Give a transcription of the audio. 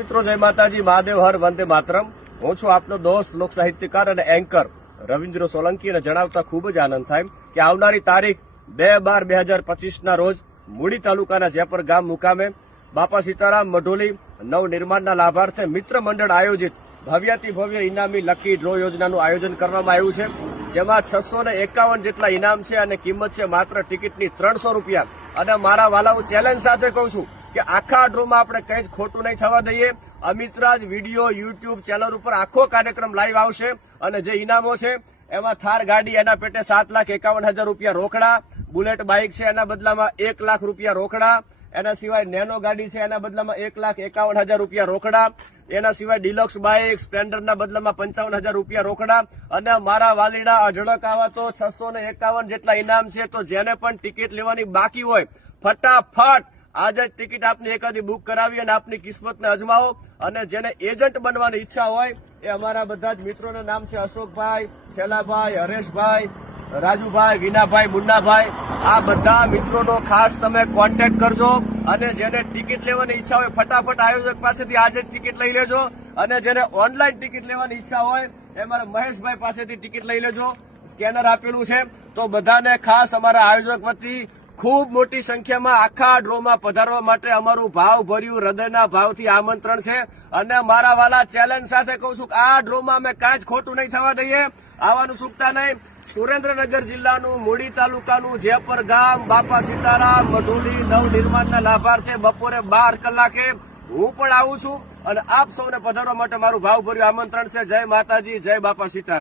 મિત્રો, જય માતાજી, મહાદેવ હર વંદે માતરમ। હું છું આપનો દોસ્ત, લોક સાહિત્યકાર અને એન્કર રવિન્દ્ર સોલંકી અને જણાવતા ખૂબ જ આનંદ થાય કે આવનારી તારીખ 2/12/2025 ના રોજ મૂડી તાલુકાના જેપર ગામ મુકામે બાપા સીતારામ મઢોલી નવનિર્માણના લાભાર્થે મિત્ર મંડળ આયોજિત ભવ્યાતિ ભવ્ય ઇનામી લકી ડ્રો યોજનાનું આયોજન કરવામાં આવ્યું છે, જેમાં 651 જેટલા ઇનામ છે અને કિંમત છે માત્ર ટિકિટની 300 રૂપિયા। અને મારા વાલાઓ ચેલેન્જ સાથે કહું છું કે આખા ડ્રોમાં આપણે કંઈ જ ખોટું નહીં થવા દઈએ। અમિતરાજ વિડીયો યુટ્યુબ ચેનલ ઉપર આખો કાર્યક્રમ લાઈવ આવશે અને જે ઇનામો છે એમાં થાર ગાડી એના પેટે 7,51,000 રૂપિયા રોકડા, બુલેટ બાઇક છે એના બદલામાં 1 લાખ રૂપિયા રોકડા, એના સિવાય નેનો ગાડી છે એના બદલામાં 1,51,000 રૂપિયા રોકડા, એના સિવાય ડિલક્સ બાઇક સ્પ્લેન્ડરના બદલામાં 55,000 રૂપિયા રોકડા અને મારા વાલીડા અઢળક આવા તો 651 જેટલા ઇનામ છે। તો જેને પણ ટિકિટ લેવાની બાકી હોય ફટાફટ આજે જ ટિકિટ આપની એકાદી બુક કરાવી અને આપની કિસ્મતને અજમાવો। અને જેને એજન્ટ બનવાની ઈચ્છા હોય એ અમારા બધા જ મિત્રોના નામ છે અશોકભાઈ, શેલાભાઈ, હરેશભાઈ, રાજુભાઈ, વિનાભાઈ, મુન્નાભાઈ। આ બધા મિત્રોનો ખાસ તમે કોન્ટેક્ટ કરજો અને જેને ટિકિટ લેવાની ઈચ્છા હોય ફટાફટ આયોજક પાસેથી આજે જ ટિકિટ લઈ લેજો અને જેને ઓનલાઈન ટિકિટ લેવાની ઈચ્છા હોય એ મારા મહેશભાઈ પાસેથી ટિકિટ લઈ લેજો, સ્કેનર આપેલું છે। તો બધાને ખાસ અમારા આયોજક વતી ખૂબ મોટી સંખ્યામાં આખા ડ્રોમાં પધારવા માટે અમારું ભાવભર્યું હૃદયના ભાવથી આમંત્રણ છે। અને મારા વાલા ચેલેન્જ સાથે કહું છું કે આ ડ્રોમાં અમે કાંઈ જ ખોટું નહીં થવા દઈએ, આવવાનું ચૂકતા નહીં। સુરેન્દ્રનગર જિલ્લાનું મૂડી તાલુકાનું જેપર ગામ બાપા સીતારામ મઢોલી નવનિર્માણના લાભાર્થે બપોરે 12 કલાકે હું પણ આવું છું અને આપ સૌને પધારવા માટે મારું ભાવભર્યું આમંત્રણ છે। જય માતાજી, જય બાપા સીતારામ।